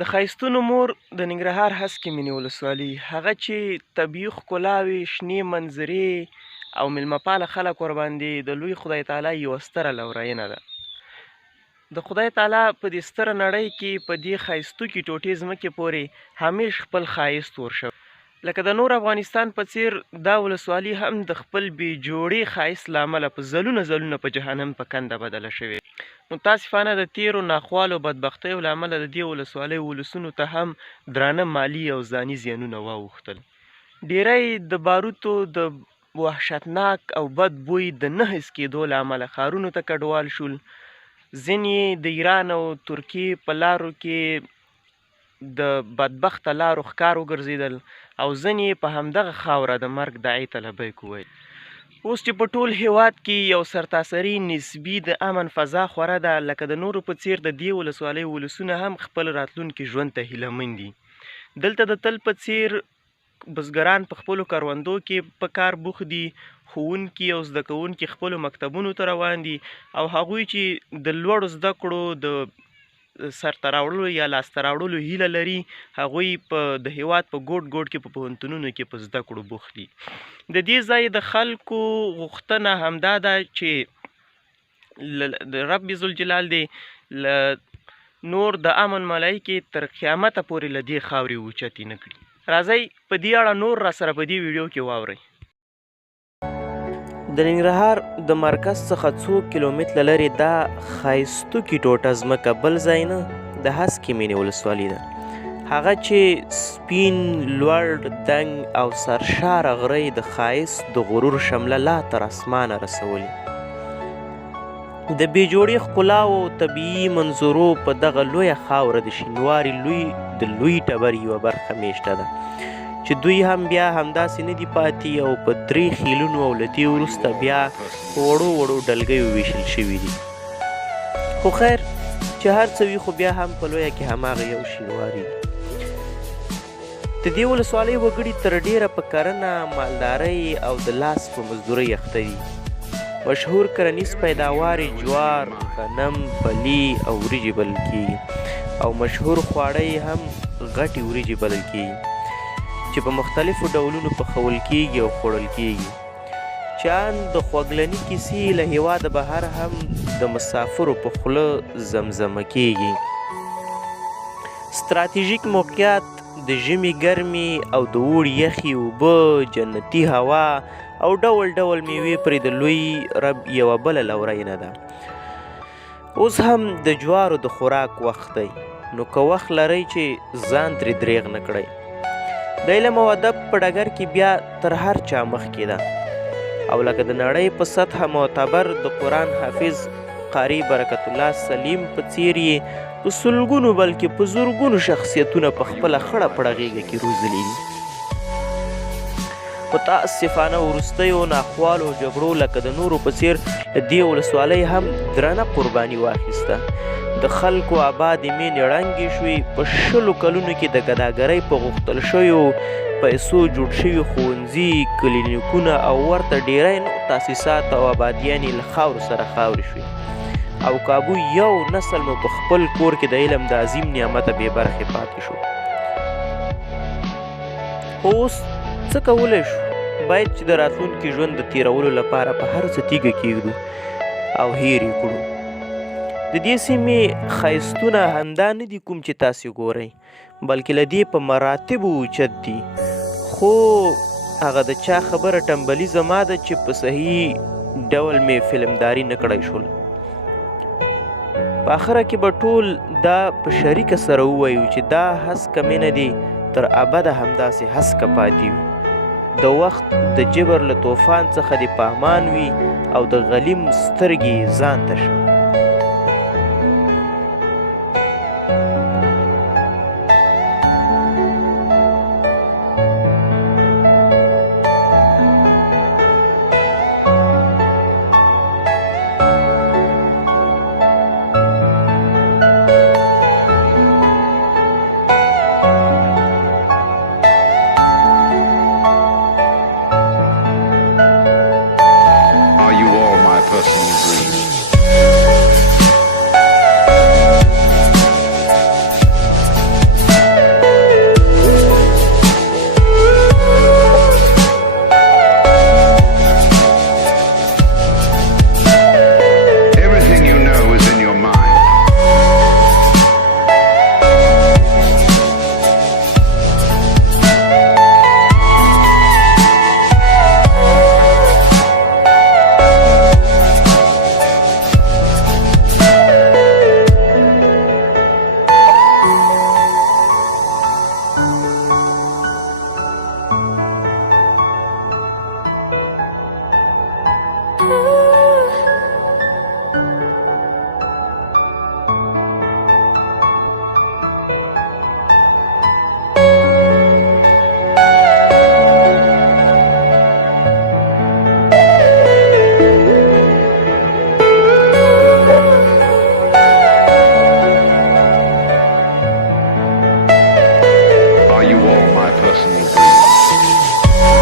د ښایستونو مور د ننګرهار هسکي مېنی ولسوالي هغه چې طبیعي ښکلاوې، شنې منظرې او میلمه پاله خلک ورباندې د لوی خدای تعالی یوه ستره لورینه ده. د خدای تعالی په دې ستره نړۍ کې په دې ښایستوکي ټوټې ځمکې پورې همیش خپل ښایست ورشوی. لکه د نور افغانستان په څیر دا ولسوالي هم د خپل بې جوړې ښایست له امله په ځلونه ځلونه په جهنم په کنده بدله شوې. متاسفانه د تیرو ناخوالو بدبختیو له امله د دې ولسوالۍ ولسونو ته هم درانه مالي او ځاني زیانونه واوښتل. ډیری د باروتو د وحشتناک او بد بوی د نه حس کېدو له امله ښارونو ته کډوال شول. ځینې د ایران او ترکیې په لارو کې د بدبخته لارو ښکار وګرځېدل او ځینې په همدغه خاوره د مرګ دعې ته لبیک وویل. اوس چې په ټول هیواد کې یو سرتاسري نسبي د امن فضا خوره ده، لکه د نورو په څیر د دې ولسوالۍ ولسونه هم خپل راتلونکي ژوند ته هیله مند دي. دلته د تل په څیر بزګران په خپلو کروندو کې په کار بوخت دي، ښوونکي او زده کوونکي خپلو مکتبونو ته روان دي او هغوی چې د لوړو زده کړو د سرته راوړلو یا لاسته راوړلو هیله لري، هغوی د هیواد په ګوټ ګوټ کې په پوهنتونونو کې په زده کړو بوخت دي. د دې ځای د خلکو غوښتنه همدا ده چې د رب ذوالجلال دی له نور د امن ملایکې تر قیامته پورې له دې خاورې اوچتې نه کړي. راځئ په دې اړه نور راسره په دې ویډیو کې واورئ. د ننګرهار د مرکز څخه څو کیلومتره لرې دا ښایستوکي ټوټه ځمکه بل ځای نه د هسکي مېنی ولسوالي ده، هغه چې سپین لوړ دنګ او سرشاره غرۍ د ښایست د غرور شمله لا تر اسمانه رسولي. د بې جوړې ښکلاو او طبیعي منظرو په دغه لویه خاوره د شینواري د لوی ټبر یوه برخه میشته ده چې دوی هم بیا همداسې نه دي پاتې او په 3 خیلونو او له دې وروسته بیا په وړو وړو ډلګیو ویشل شوي دي. خو خیر چې هر څه وي خو بیا هم په لویه کې هماغه یو شینواري دي. د دې ولسوالۍ وګړي تر ډیره په کرنه، مالدارۍ او د لاس په مزدورۍ اخته دي. مشهور کرنیز پیداوار جوار، غنم، پلي او وریجې بلل کیږي او مشهور خواړه یې هم غټې وریجې بلل کیږي چې په مختلفو ډولونو پخول کیږي او خوړل کیږي. چان د خوږلني کیسې له هیواده بهر هم د مسافرو په خوله زمزمه کیږي. ستراتیژیک موقعیت، د ژمي ګرمي او د اوړي یخي اوبه، جنتي هوا او ډول ډول میوې پرې د لوی رب یوه بله لورینه ده. اوس هم د جوارو د خوراک وخت دی، نو که وخت لرئ چې ځان ترې دریغ نه کړئ. د علم او ادب په ډګر کې بیا تر هر چا مخکې ده او لکه د نړۍ په سطحه معتبر د قرآن حافظ قاري برکت الله سلیم په څیر یې په سلګونو بلکې په زرګونو شخصیتونه په خپله خړه پړه غېږه کې روزلي دي. متاسفانه وروستیو ناخوالو جګړو لکه د نورو په څیر دې ولسوالۍ هم درنه قرباني واخیسته. د خلکو آبادې مېنې ړنګې شوې. په 20 کلونو کې د ګداګرۍ په غوښتل شویو پیسو جوړ شوي ښوونځي، کلینیکونه او ورته ډیری نور تاسیسات او آبادیانې له خاورو سره خاورې شوې او کابو یو نسل مو په خپل کور کې د علم د عظیم نعمته بې برخې پاتې شو. خو اوس څه کولی شو؟ باید چې د راتلونکي ژوند د تیرولو لپاره په هر څه تیږه کیږدو او هیر یې کړو. د دې سیمې ښایستونه همدا نه دي کوم چې تاسې ګورئ، بلکې له دې په مراتبو اوچت دي. خو هغه د چا خبره ټمبلي زما ده چې په صحیح ډول مې فلمداري نه کړی شول. په اخره کې به ټول دا په شریکه سره ووایو چې دا هسکه مینه دې تر ابده همداسې هسکه پاتې وي. د وخت د جبر له طوفان څخه دې په امان وي او د غلیم سترګې ځان ته شه. Are you all my personal dreams? all my personal dreams?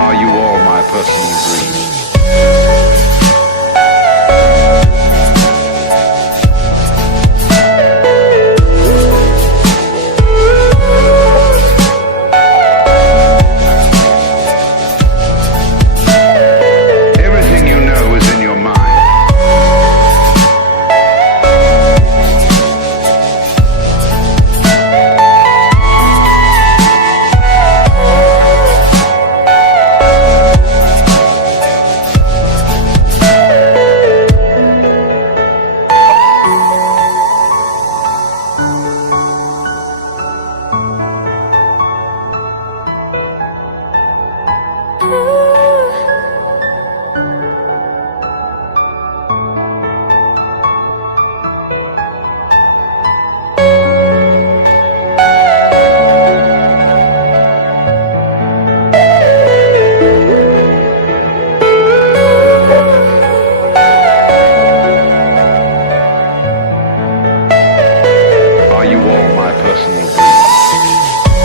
Are you all my personal dreams? Everything you know is in your mind. Are you all my personal dreams?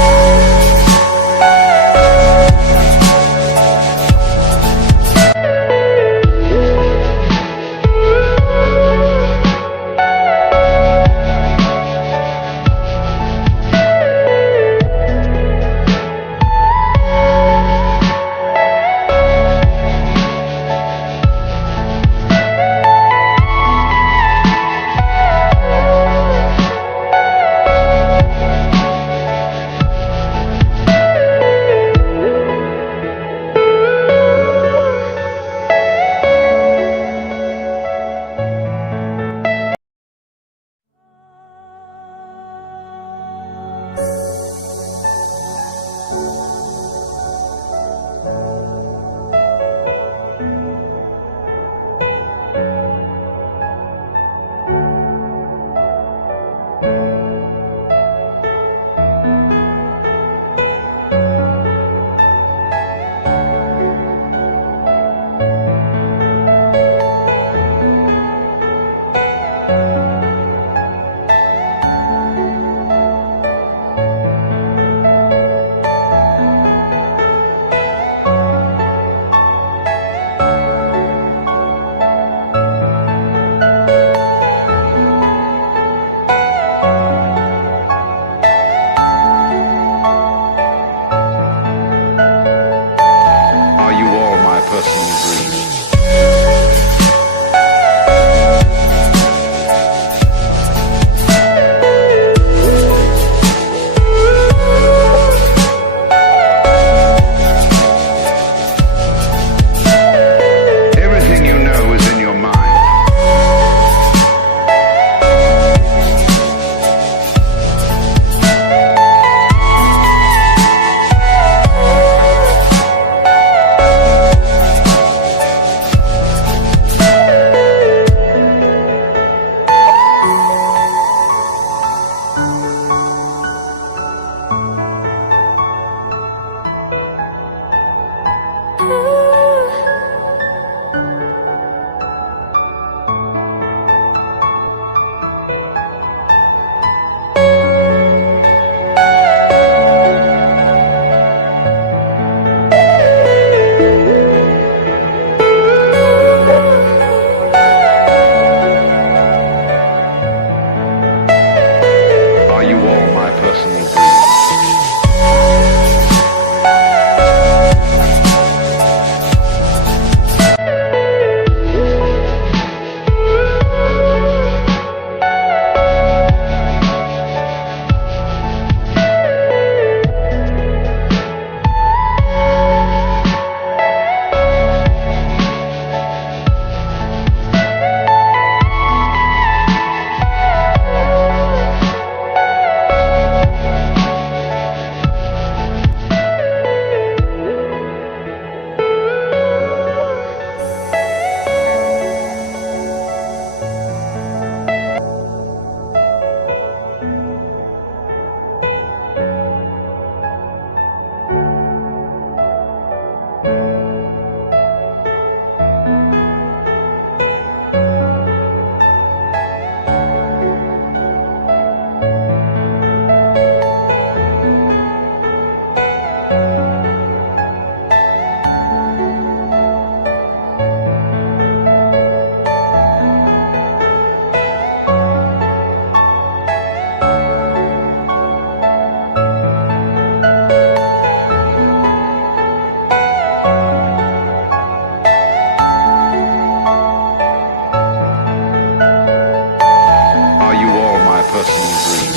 personal dream.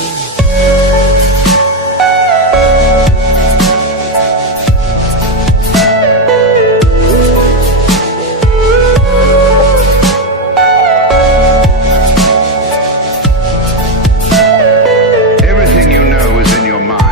Everything you know is in your mind.